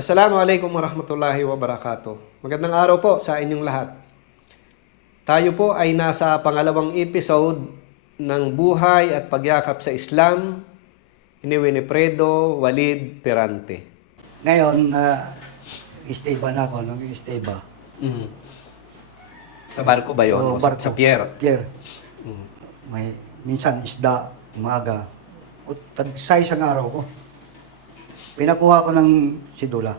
Assalamualaikum warahmatullahi wabarakatuh. Magandang araw po sa inyong lahat. Tayo po ay nasa pangalawang episode ng Buhay at Pagyakap sa Islam ni Winifredo Walid Perante. Ngayon, isteba na ako, nag-isteba. Mm. Sa barko ba yun? O barko. sa pier? Pier. Mm. May, minsan isda, umaga. Sa isang araw ko. Pinakuha ko ng sidula.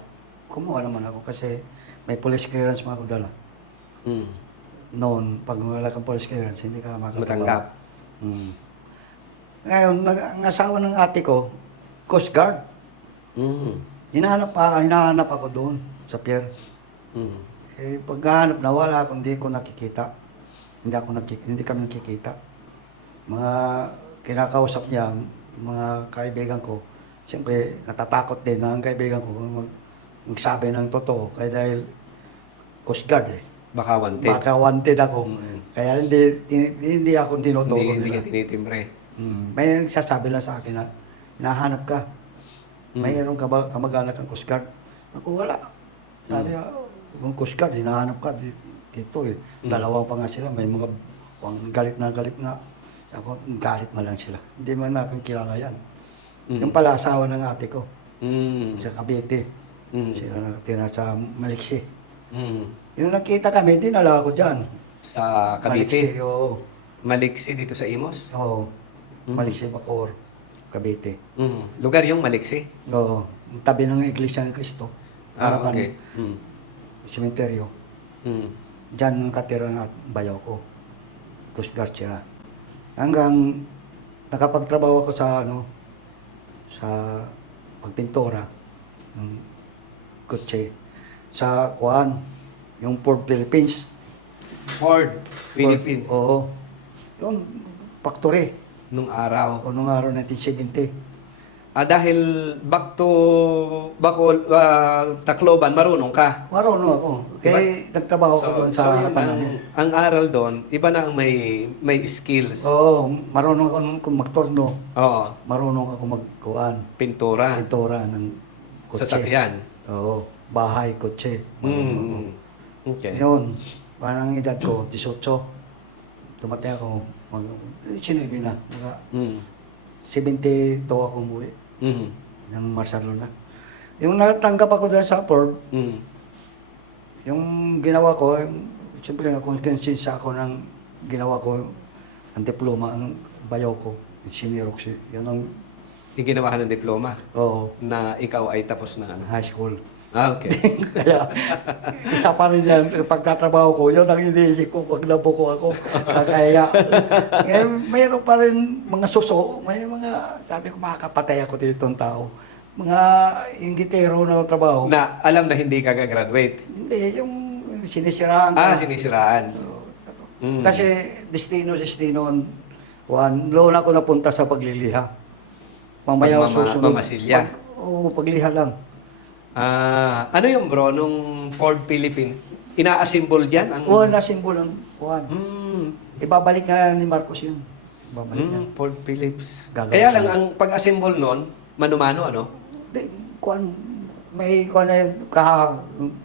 Kumuha naman ako kasi may police clearance pa ako dala. Mm. Noon, pag wala kang police clearance, hindi ka Matanggap. Ngayon, ang asawa ng ate ko, Coast Guard. Mm. Hinahanap ako doon sa pier. Mm. Eh, paghahanap na wala, hindi ko nakikita. Hindi kami nakikita. Mga kinakausap niya, mga kaibigan ko, siyempre natatakot din ang kaibigan ko magsabi ng totoo. Kaya dahil Coast Guard eh. Baka wanted. Baka wanted ako. Mm. Kaya hindi ako tinuturo Hindi nila. ka tinitimbre. May sasabi lang sa akin na hinahanap ka. Mm. Mayroon ka ba kamag-anak ang Coast Guard? Ako wala. Sabi yung Coast Guard, hinahanap ka dito eh. Dalawang pa nga sila, may mga galit na galit nga. Ako, galit na lang sila. Hindi man natin kilala yan. Yung pala asawa ng ate ko, sa Cavite. Sila nakatira sa Maliksi. Yung nakita kami, dinala ako dyan. Sa Maliksi, Cavite? oo. Maliksi dito sa Imos? Oo. Maliksi, Bacoor, Cavite. Lugar yung Maliksi? Oo. Tabi ng Iglesia ng Cristo. Harapan Okay. sementeryo. Diyan ang katira ng bayaw ko. Coast Guard siya. Hanggang nakapagtrabaho ako sa sa pagpintura ng kotse sa yung Ford Philippines. Ford, Philippines. Oo. Yung factory. Nung araw. O nung araw 1970. Dahil back to Bacol, Tacloban, marunong ka. Marunong ako. Kaya nagtrabaho ko doon sa yun harapan namin. ang aral doon, iba na ang may skills. Oo. Marunong ako kung magtorno. Oo. Marunong ako magkuhan. Pintura. Pintura ng kotse. Sasakyan. Oo. Bahay, kotse. Okay. Yun. Parang edad ko, 18. Tumatay ako. Sinabi na. Mga 72 ako umuwi. Ng Barcelona. Yung natanggap ako dyan sa Ford, yung ginawa ko, siyempre nga konsensya ako ng ginawa ko, ang diploma, ang bayaw ko, sinirox. Yun ang, Yung ginawa ka ng diploma oo, na ikaw ay tapos na ano. high school. Okay. Kaya, isa pa rin yan, pagtatrabaho ko, yun ang iniisip ko, pag nabuko ako, kakaya. Ngayon, mayroon pa rin mga suso, may mga, sabi ko, makakapatay ako dito ng tao. Mga inggitero na trabaho. Na alam na hindi ka gagraduate. Hindi, yung sinisiraan ka. Sinisiraan. Kasi destino, Juan, doon ako napunta sa pagliliha. Mamaya susunod. Mamasilya. Oo, pagliha lang. Ano yung bro, nung Ford Philippines, ina-assemble dyan? Oo, nasimbol ng Juan. Ibabalik nga ni Marcos yun. Ibabalik niya. Ford Phillips. Gagawin Kaya lang, niya. ang pag-assemble nun, mano-mano, ano? Di, Juan, may Juan na yun,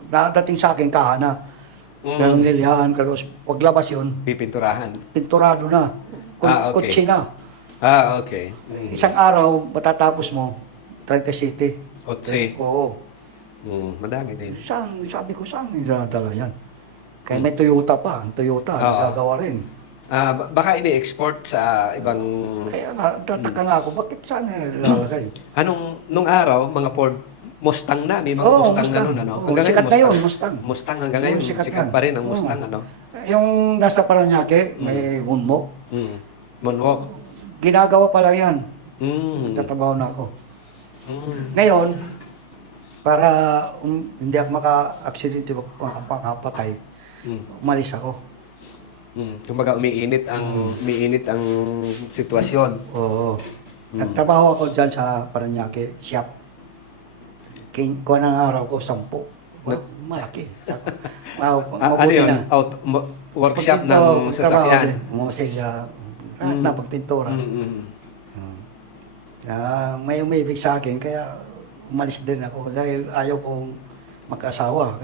nadating sa akin kahana. Ganong lilihaan, tapos paglabas yun, Pipinturahan. pinturado na. Okay. Kutsi na. Okay. Isang araw, matatapos mo, 30 City. Kotse. Oo. Madami din. Sabi ko, saan dala yan? Kaya may Toyota pa. Ang Toyota, nagagawa rin. Baka ini-export sa ibang... Kaya tataka nga ako, bakit saan lalagay? Nung araw, mga Ford Mustang na, may mga Oo, Mustang na nun, ano? Oo, Hanggang sikat ngayon, na yun, Mustang. Mustang hanggang ngayon, Oo, sikat sikat yan. pa rin ang Oo. Mustang, ano? Yung nasa Paranaque, may Moonwalk. Moonwalk. Ginagawa pa lang yan. Mm. Nagtatrabaho na ako. Ngayon, para hindi ako maka-aksidente makapatay, umalis ako. Kumbaga umiinit ang sitwasyon. Oo. Nagtrabaho ako dyan sa Paranaque, shop. Kuha ng araw ko, 10. Malaki. Ano yun? Workshop ng sasakyan. Musilya, lahat na pagpintura. Mm. May umibig sa akin, kaya umalis din ako dahil ayaw kong mag-asawa.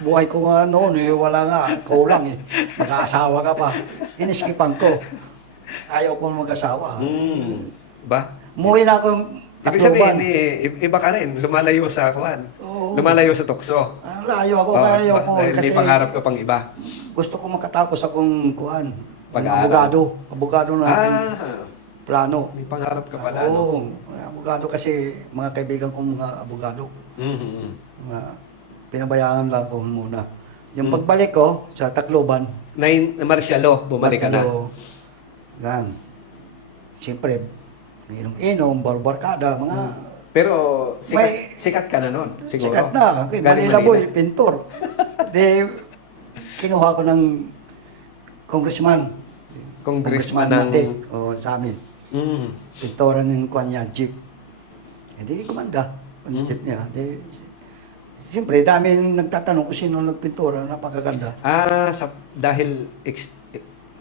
Buhay ko nga noon, wala nga, kulang eh. Mag-asawa ka pa. Iniskipan ko. Ayaw kong mag-asawa. Ba? Umuwi na ako Ibig sabihin, Tacloban. iba ka rin. Lumalayo sa kuwan. Oo. Lumalayo sa tukso. Layo ako, ayaw ko. Dahil may pangarap ka pang iba. Gusto ko makatapos akong kuan. Pag-aaral. Abogado na aking plano. May pangarap ka pala, no? Oo, abogado kasi mga kaibigan ko mga abogado. Mhm. Mga pinabayaan lang ako muna. Yung pagbalik ko sa Tacloban, Na Marcialo, bumalik ka na. Yan. Siyempre, inom-inom, barbarkada, mga... Pero May- sikat ka na nun, siguro. Sikat na. Okay, Galing Manila boy, pintor. Di, kinuha ko ng congressman. Congressman Mate, ng... sa amin. Mm. Pintoran ng kwan niya, jeep. E di, kumanda. Ang jeep niya. Di, siyempre, dami nagtatanong kung sino nagpintura, napakaganda. Dahil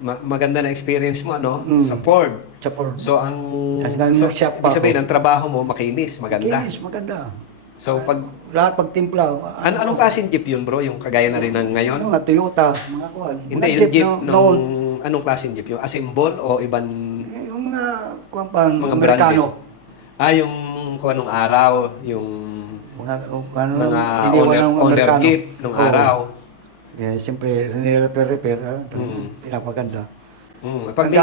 maganda na experience mo, ano? Mm. Sa Ford. Sa Ford. So, Kasi ganun nag-shop pa ibig sabihin, ako. ang trabaho mo, makinis, maganda. Kinis, maganda. So, pag... Lahat pagtimpla. Anong klaseng jeep yun, bro? Yung kagaya na rin ng ngayon? Ano nga, Toyota, mga kwan. Hindi, Mga yung jeep noon. Anong klaseng jeep? Yung assemble o ibang... Yung mga kwan pa, Mga Amerikano. Yung kung anong araw, yung Mga, ano, mga iniwan ng owner Amerikano. jeep nung Oo. araw. Yeah, siyempre, nire-repair, Mm. pinapaganda. Pag may...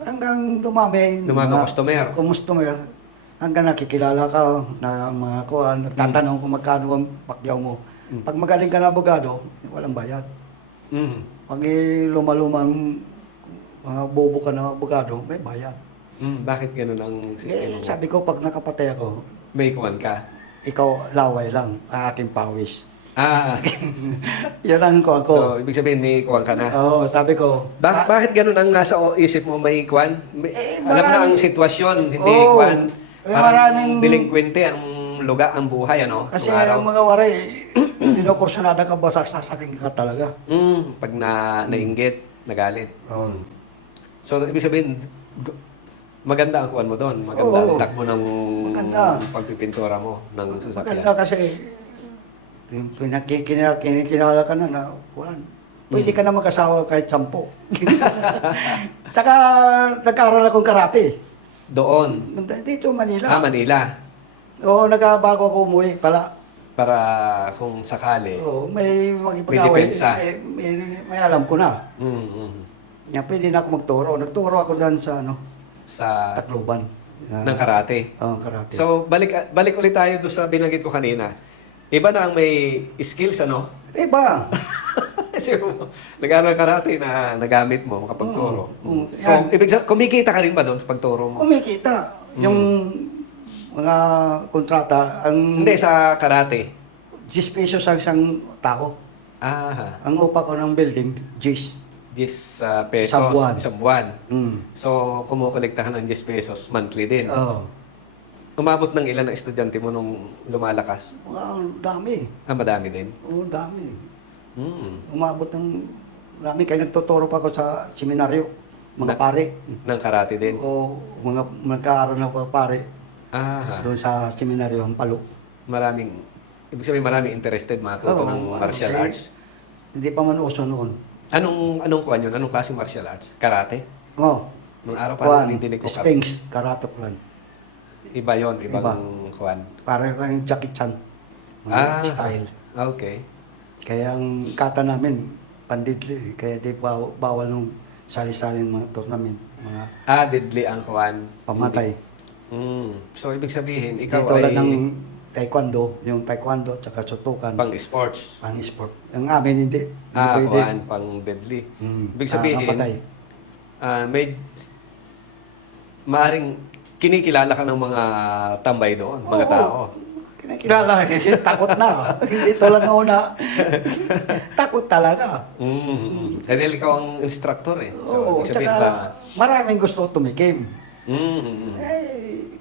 Hanggang dumami. Dumami mga customer. Customer. Hanggang nakikilala ka na mga kuhan, nagtatanong kung magkano ang pakyaw mo. Pag magaling ka na abogado, walang bayad. Pag lumalumang mga bobo ka na abogado, may bayad. Bakit ganun ang sistema mo? Sabi ko, pag nakapatay ako, May kuwan ka? ikaw laway lang, ang aking pawis. Ah, Yan ang kuhan ko. so ibig sabihin may kuwan ka na. Oo, sabi ko. Bakit ganun ang nasa isip mo may kuwan? Alam na ang sitwasyon, hindi Oo. kuwan. Maraming- delinquente ang lugar, ang buhay, ano? Kasi nung araw. ang mga waray, dinokursunada ka ba, sasaking ka talaga. Pag nainggit, nagalit. Oo. So, ibig sabihin, maganda ang kuwan mo doon. Maganda ang Oo. takbo ng Maganda. pagpipintura mo ng sasakyan. Maganda kasi, yung kinikilala ka na, kuhan. Pwede ka na mag-asawa kahit 10. Tsaka, nag-aaral akong karate. Doon. Dito, Manila. Manila. Oo, bago ako umuwi pala. Para kung sakali. Oo, may May magipag-away. depensa. May alam ko na. Mm. Yan, pwede na ako magturo. Nagturo ako dyan sa Sa Tacloban. ng karate. Oo, karate. So, balik ulit tayo doon sa binanggit ko kanina. Iba na ang may skills, ano? Iba. Kasi nag-aaral karate na nagamit mo makapagturo. Oo. So, Yan. ibig sabihin, kumikita ka rin ba doon sa pagturo mo? Kumikita. Yung mga kontrata, ang Hindi, sa karate. 10 pesos ang isang tao. Ang upa ko ng building, 10. 10 pesos. Isang buwan. Isang buwan. Mm. So, kumukolekta ka ng 10 pesos monthly din. Oo. Umabot ng ilan na estudyante mo nung lumalakas? Wow, dami. Madami din. Oo, dami. Mm. Umabot ng dami. Kaya nagtuturo pa ako sa seminaryo. Mga pare. Ng karate din. O mga nagkaaral na pa pare. Doon sa seminaryo, ang palo. Ibig sabihin maraming interested matuto ng martial arts. Hindi pa man uso noon. Anong kuwan yun? Anong klaseng martial arts? Karate? Oo. Nung araw parang nadidinig ko ka. Sphinx, karate plan. Iba yon, ibang Iba. kuwan. Parang kang Jackie Chan. Mga style. Okay. Kaya ang kata namin, pandidli. Kaya di bawal nung sali-sali ng mga tournament. Mga Deadly ang kuwan. pamatay. So, ibig sabihin, Hindi ikaw tulad ay ng taekwondo, yung taekwondo at sutukan, pang-sports. sport. Ang amin hindi. Hindi pwede. Kuwan, pang-deadly. Mm. Ibig sabihin, Napatay. may maaring kinikilala ka ng mga tambay doon, mga Oo. tao. Kinakilala, takot na. Hindi tulad na una. Takot talaga. Dahil ikaw ang instructor eh. So, Oo, ibig sabihin tsaka maraming gusto tumikim. Mm.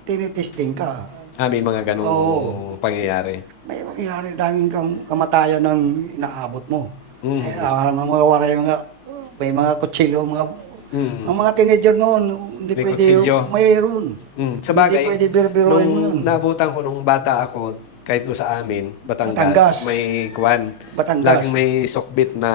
Tinitesting ka. May mga ganong Oo. pangyayari. May mangyayari daming kamatayan ng inaabot mo. Mm. Mga waray, may mga kutsilyo, mga Ang mga teenager noon, hindi May pwede, kutsilyo. mayroon. Sa bagay, Hindi pwede biro-biroin mo yun. nung nabutan ko nung bata ako, kahit doon sa amin, Batangas. Batangas, may kuwan. Batangas. Laging may sokbit na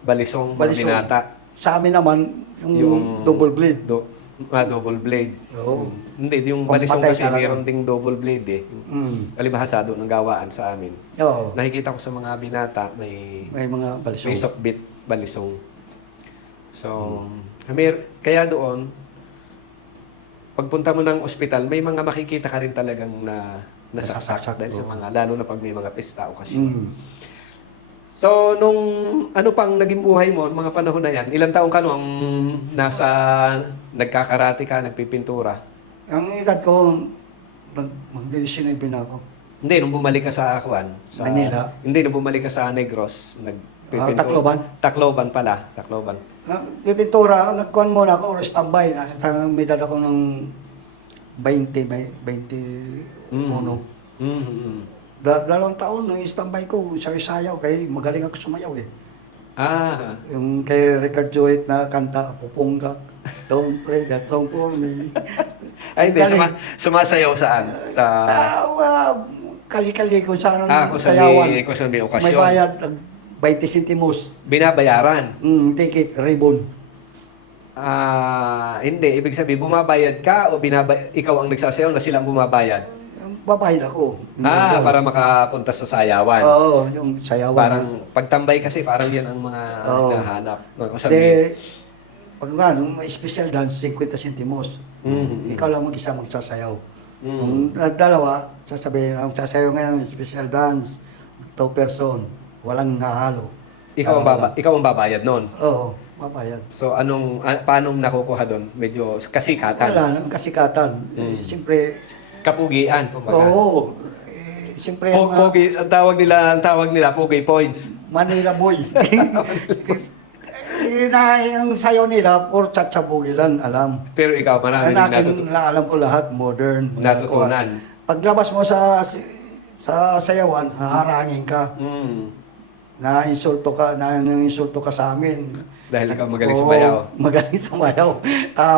balisong, mga Balisong. binata. Sa amin naman, yung double blade. Double blade. Oo. Hindi, yung Pampatay balisong kasi talaga. mayroon ding double blade eh. Palibhasa doon ng gawaan sa amin. Oo. Nakikita ko sa mga binata, may May mga balisong. may sokbit, balisong. So, kaya doon, pagpunta mo ng ospital, may mga makikita ka rin talagang nasaksak Nasasaksak, dahil sa oo. mga, lalo na pag may mga pista, okasyon. Mm. So, nung ano pang naging buhay mo, mga panahon na yan, ilang taong ka nung nasa nagkakarate ka, nagpipintura? Ang edad ko, mag-19 na ako. Hindi, nung bumalik ka sa Akuan. Sa Manila? Hindi, nung bumalik ka sa Negros. Nagpipintura. Tacloban? Tacloban pala. Tacloban. Yung pintura, nagkuhan muna ako, or standby. May dala ko ng 20, may 21. Dalawang taon, nung standby ko, sayaw, kay magaling ako sumayaw eh. Yung kay Richard Jewett na kanta, Pupunggak, don't play that song for me. Ay, hindi. Galing. Sumasayaw saan? Sa... Kali-kali ko sa kung sayawan. kung sa may okasyon. May bayad, 20 centimos. Binabayaran. Ticket, ribbon. Hindi. Ibig sabihin, bumabayad ka o ikaw ang nagsasayaw na silang bumabayad? Babayad ako. Para makapunta sa sayawan. Oo, yung sayawan. Parang pagtambay kasi, parang yan ang mga nahanap. Kung Hindi, pag nga, nung may special dance, 50 centimos. Ikaw lang mag-isa magsasayaw. Kung dalawa, sasabihin, ang sasayaw ngayon, special dance, 2 person, walang hahalo. Ikaw ang babayad noon. Oo, babayad. So, paano nakukuha doon? Medyo kasikatan. Wala, nang kasikatan. Siyempre, Kapugian, kumbaga. oo. Siyempre, ang mga Pogi, ang tawag nila, Pogi Points. Manila boy. Yung sayaw nila, puro tsatsabugi lang, alam. Pero ikaw, marami Ang rin akin na alam ko lahat, modern. mga natutunan. kuwan. Paglabas mo sa sayawan, haharangin ka. Na-insulto ka sa amin. Dahil ikaw magaling Oo, sumayaw. Magaling sumayaw.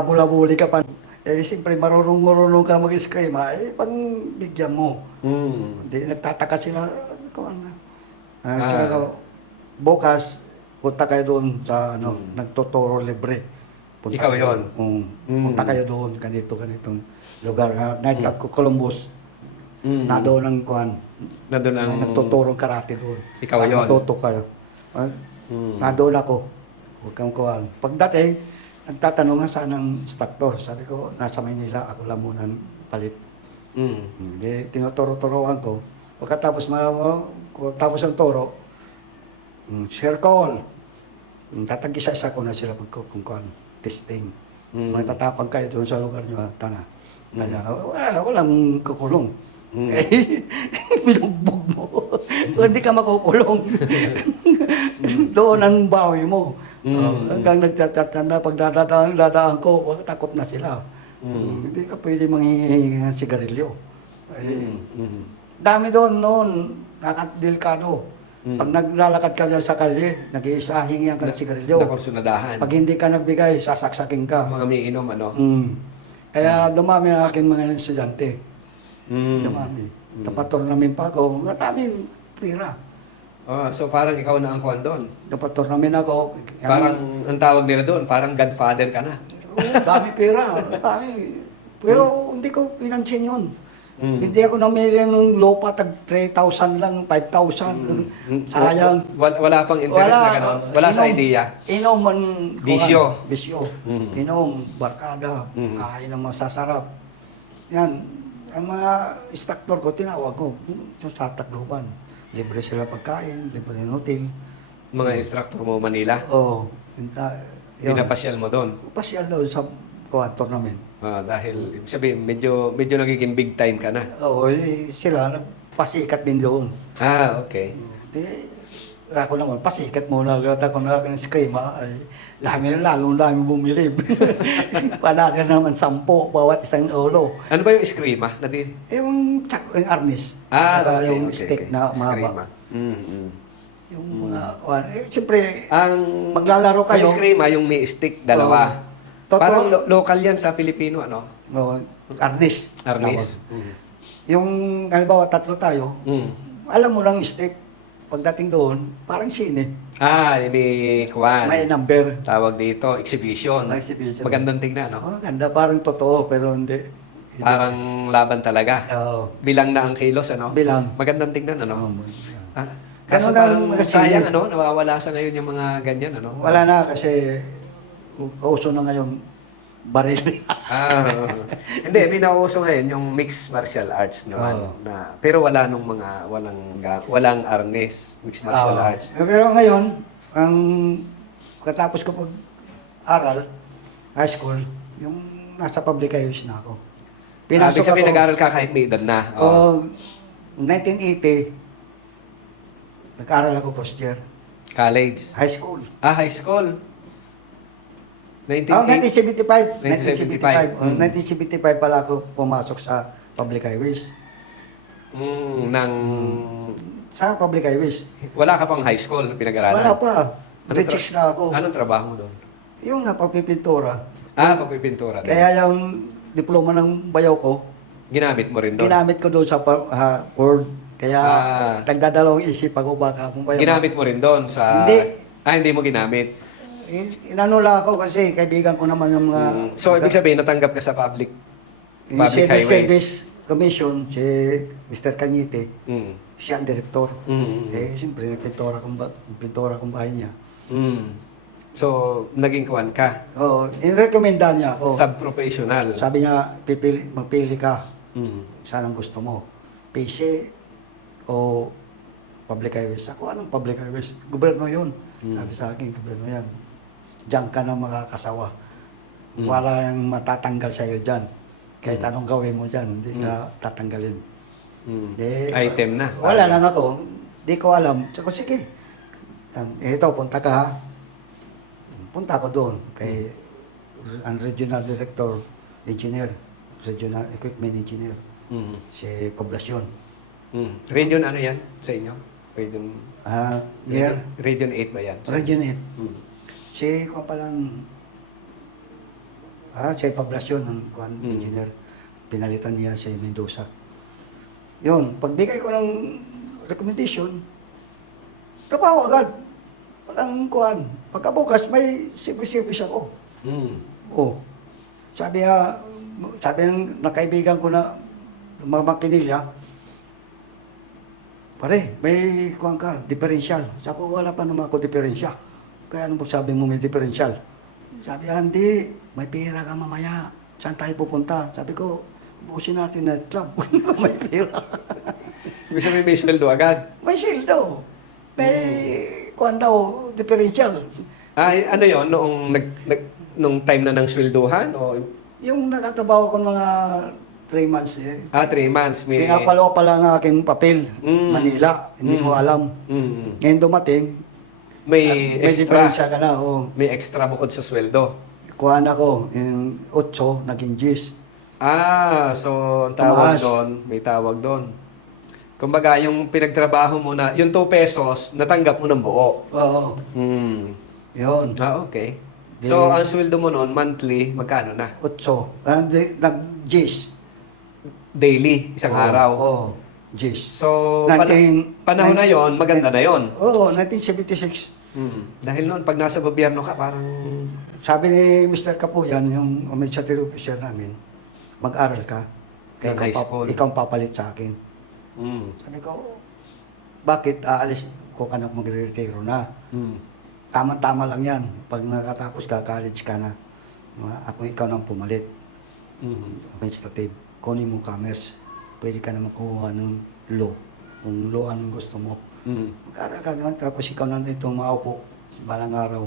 Bula-buli ka pa. Siyempre, marunong ka mag-scream, bigyan mo. Hindi, nagtataka sila. Bukas, punta kayo doon sa, nagtuturo libre. Ikaw yun? Punta kayo doon, ganitong lugar. Nightclub ko, Columbus. Na doon ang kuhan. Nandun ang... Nagtuturong karate doon. Ikaw yun? Matuto kayo. Na doon ako. Huwag kang kuhan. Pagdating, nagtatanong nga saan ang instructor. Sabi ko, nasa Maynila, ako lang muna palit. Hindi, tinuturo-turoan ko. Pagkatapos tapos ang turo, circle. Tatag-isa-isa ko na sila pagkukuhan. Testing. Matatapang kayo doon sa lugar nyo, tana. Walang kukulong. Binugbog mo. Hindi ka makukulong. Doon ang bawi mo. Hanggang nagchat-chat na pag dadaan ko, takot na sila. Hindi ka pwede manghihingi ng sigarilyo. Dami doon noon, nakadilkado. Pag naglalakad ka dyan sa kalye, nag-iisa hingi ka ng sigarilyo. Nakursunadahan. Pag hindi ka nagbigay, sasaksakin ka. Mga may inom, ano? Kaya dumami ang aking mga estudyante. Dumami. Tapator namin pa ako, maraming pira. So parang ikaw na ang kuwan doon. Tapator namin ako. Parang ang tawag nila doon, parang godfather ka na. Dami pera, dami. Pero hindi ko pinansin yun. Hindi ako namili ng lupa, tag 3,000 lang, 5,000. Sayang. Wala pang interest na gano'n. Wala sa idea. Inom man. Bisyo. Bisyo. Inom, barkada, kain ng masasarap. Yan. Ang mga instructor ko, tinawag ko, sa Tacloban. Libre sila pagkain, libre ng hotel. Mga instructor mo Manila? Oo. Pinapasyal mo doon? Pasyal doon sa tournament. Dahil, ibig sabihin, medyo nagiging big time ka na. Oo, sila pasikat din doon. Okay. Ako naman, pasikat muna. Ako na scream, lalong dami bumili. Panalo naman 10 bawat isang ulo. Ano ba yung eskrima? Yung arnis. Yung stick na mahaba. Yung mga Siyempre, Ang maglalaro kayo. ice cream, yung may stick, dalawa. Totoo. Parang local yan sa Pilipino, ano? oh, arnis. Arnis. Tawag. Yung, halimbawa, tatlo tayo, alam mo lang step. Pagdating doon, parang sine. May kuwan. May number. Tawag dito, exhibition. Exhibition. Magandang tingnan, no? Oh, ganda, parang totoo, pero hindi. Parang laban talaga. Oo. Bilang na ang kilos, ano? Bilang. Magandang tingnan, ano? Ah, Ganun kaso parang ang sayang, sine. ano? Nawawala sa ngayon yung mga ganyan, ano? Wala na kasi uso na ngayon baril. Hindi, may nauuso ngayon yung mixed martial arts naman. Oo. Pero wala nung mga, walang arnes, mixed martial Oo. arts. Pero ngayon, ang katapos ko pag-aral, high school, yung nasa public ayos na ako. Ibig sabihin, nag-aaral ka kahit may edad na. O, 1980, nag-aral ako first year. College. High school. High school. 1975. 1975. 1975 pala ako pumasok sa public highways. Sa public highways. Wala ka pang high school na pinag-aralan? Wala pa. Grade 6 na ako. Anong trabaho mo doon? Yung napapipintura. Pagpipintura. Kaya yung diploma ng bayaw ko, Ginamit mo rin doon? ginamit ko doon sa Word. Kaya nagdadalawang isip ako baka kung bayaw. Ginamit mo rin doon sa... Hindi. Hindi mo ginamit. Inanula ako kasi kaibigan ko naman yung mga... So, ibig sabihin, natanggap ka sa public yung Civil highways? Service Commission, si Mr. Cañete, Mm. siya ang direktor. Mm. Siyempre, pintora kong bahay niya. So, naging kuwan ka? Oo, in-recommenda niya ako. Sub-professional? Sabi niya, magpili ka. Mm. Saan ang gusto mo? PC o public highways? Ako, anong public highways? Gobyerno yun. Sabi sa akin, gobyerno yan. Diyan ka na makakasawa. Wala yung matatanggal sa'yo dyan. Kahit anong gawin mo dyan, hindi ka tatanggalin. Item na. Wala lang ako. Hindi ko alam. Sabi ko, sige. Ito, punta ka ha. Punta ako doon kay ang regional director, engineer, regional equipment engineer, si Poblacion. Region ano yan sa inyo? Region... Region 8 ba yan? Region 8. Si ko palang si Poblacion ng engineer. Pinalitan niya si Mendoza. Yun, pagbigay ko ng recommendation, trabaho agad. Walang kuhan. Pagkabukas, may service ako. Oh. Sabi ng nakaibigan ko na mga makinilya, pare, may kuhan ka, differential. Sabi ko, wala pa naman ako differential. Kaya ano sabi mo may differential? Sabi, hindi, may pera ka mamaya. Saan tayo pupunta? Sabi ko, buusin natin na club. May pera. Ibig sabihin may sweldo agad? May sweldo. May kuhan daw, differential. Ano yon nung time na ng swelduhan? O... Yung nakatrabaho ko mga 3 months 3 months. Pinapalo pa lang ang aking papel. Manila. Hindi ko alam. Ngayon dumating. May extra. Differential ka na. Oh. May extra bukod sa sweldo. Kuhan ako. Yung 8, naging 10. So ang tawag Tumaas. doon, may tawag doon. Kumbaga, yung pinagtrabaho mo na, yung 2 pesos, natanggap mo ng buo. Oo. Yun. Okay. So, ang sweldo mo noon, monthly, magkano na? 8. Nag-10. Daily, isang araw. Oo. 10. So, 19 panahon na yon, maganda na yon. Oo, 1976. Dahil noon, pag nasa gobyerno ka, parang... Sabi ni Mr. Kapuyan, yung administrative officer namin, mag-aral ka. Ng high school. Ikaw ang papalit sa akin. Sabi ko, bakit aalis ko ka na magre-retiro na? Tama-tama lang yan. Pag nakatapos ka, college ka na. Ako ikaw nang pumalit. Administrative. Kunin mo commerce. Pwede ka na makuha ng law. Kung law anong gusto mo. Mag-aral ka naman. Tapos ikaw na dito maupo. Balang araw.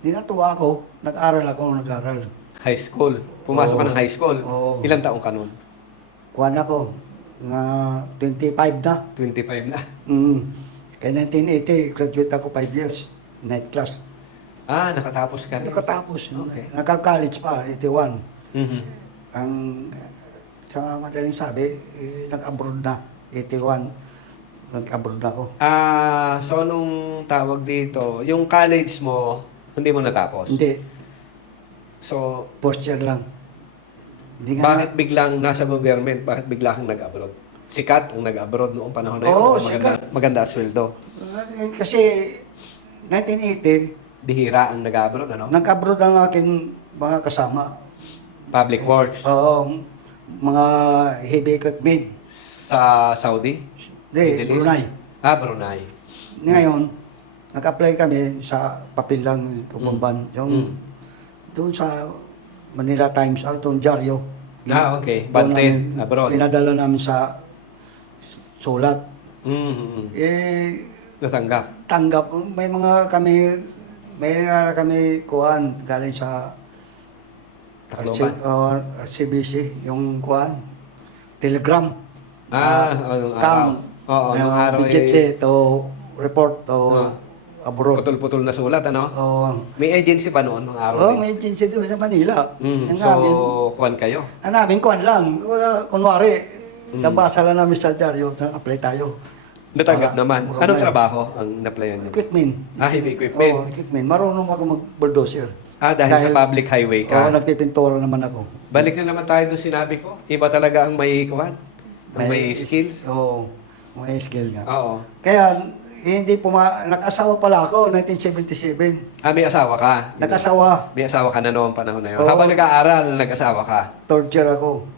Natuwa ako. Nag-aral. High school. Pumasok ka ng high school. Oo. Ilang taong ka noon? Kuha na ako. Na 25 na. 25 na. Kaya 1980, graduate ako 5 years. Night class. Nakatapos ka rin. Nakatapos. Okay. Naka-college pa, 81. Mhm. Ang sa madaling sabi, nag-abroad na, 81. nag-abroad ako. So anong tawag dito? Yung college mo, hindi mo natapos? Hindi, So, first year lang. Hindi nga bakit biglang nasa government? Bakit bigla kang nag-abroad? Sikat ang nag-abroad noong panahon na yun? Oo, O maganda ang sweldo? kasi 1980, Bihira ang nag-abroad, ano? nag-abroad ang aking mga kasama. Public works. Oo, mga heavy equipment. Sa Saudi? Hindi, Middle East? Brunei. Brunei. Ngayon, nag-apply kami sa papel lang, Kupumban. Yung doon sa Manila Times, itong dyaryo. Okay. Doon Banted, namin- abroad. Pinadala namin sa sulat. Mm-hmm. Tanggap. May kami kuhan galing sa Tacloban. CBC, yung kuhan, Telegram. Anong araw? Kam. Oo, anong araw Budget to report to abroad. Putol-putol na sulat, ano? Oo. May agency pa noon, mga araw Oh, din? may agency doon sa Manila. Ang So, namin, kuhan kayo? kuhan lang. Kunwari, nabasa lang namin sa dyaryo, apply tayo. Natanggap Ah, naman. Brunei. Anong trabaho ang na-applyan niyo? Equipment. Heavy equipment. Oo, equipment. Marunong ako mag-bulldozer. Dahil sa public highway Oo, ka. nagpipintura naman ako. Balik na naman tayo doon sinabi ko. Iba talaga ang may kuhan. Ang may skills. Oo, may skill nga. Oo. Kaya, nag-asawa pala ako, 1977. May asawa ka? Nag-asawa, May asawa ka na noong panahon na yun. Oo. Habang nag-aaral, nag-asawa ka. third year ako.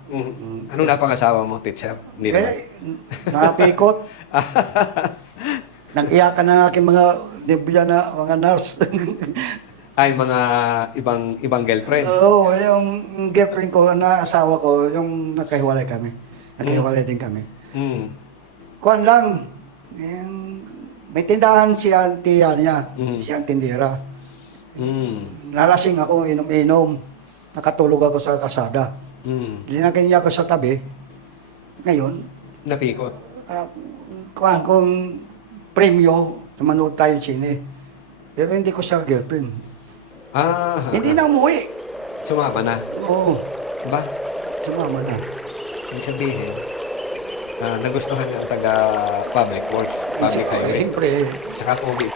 Anong napangasawa mo, teacher? Hindi Kaya, naman. nakapikot. Nag-iyakan na aking mga debya na mga nurse. Ay, mga ibang girlfriend. Oo, yung girlfriend ko na asawa ko, yung nagkahiwalay kami. Nagkahiwalay din kami. Mm. Kuan lang, yung, may tindahan siya, tiya niya, siyang tindera. Mm. Nalasing ako, inom-inom. Nakatulog ako sa kasada. Mm. Linagay niya ako sa tabi. Ngayon, Napikot. kuan kung premyo, manood tayo sine. Pero hindi ko siya girlfriend. Hindi na umuwi. Sumama na. Oo, Ba? sumama na. Ibig sabihin, nagustuhan ng taga public works, public highway. Siyempre, Saka pogi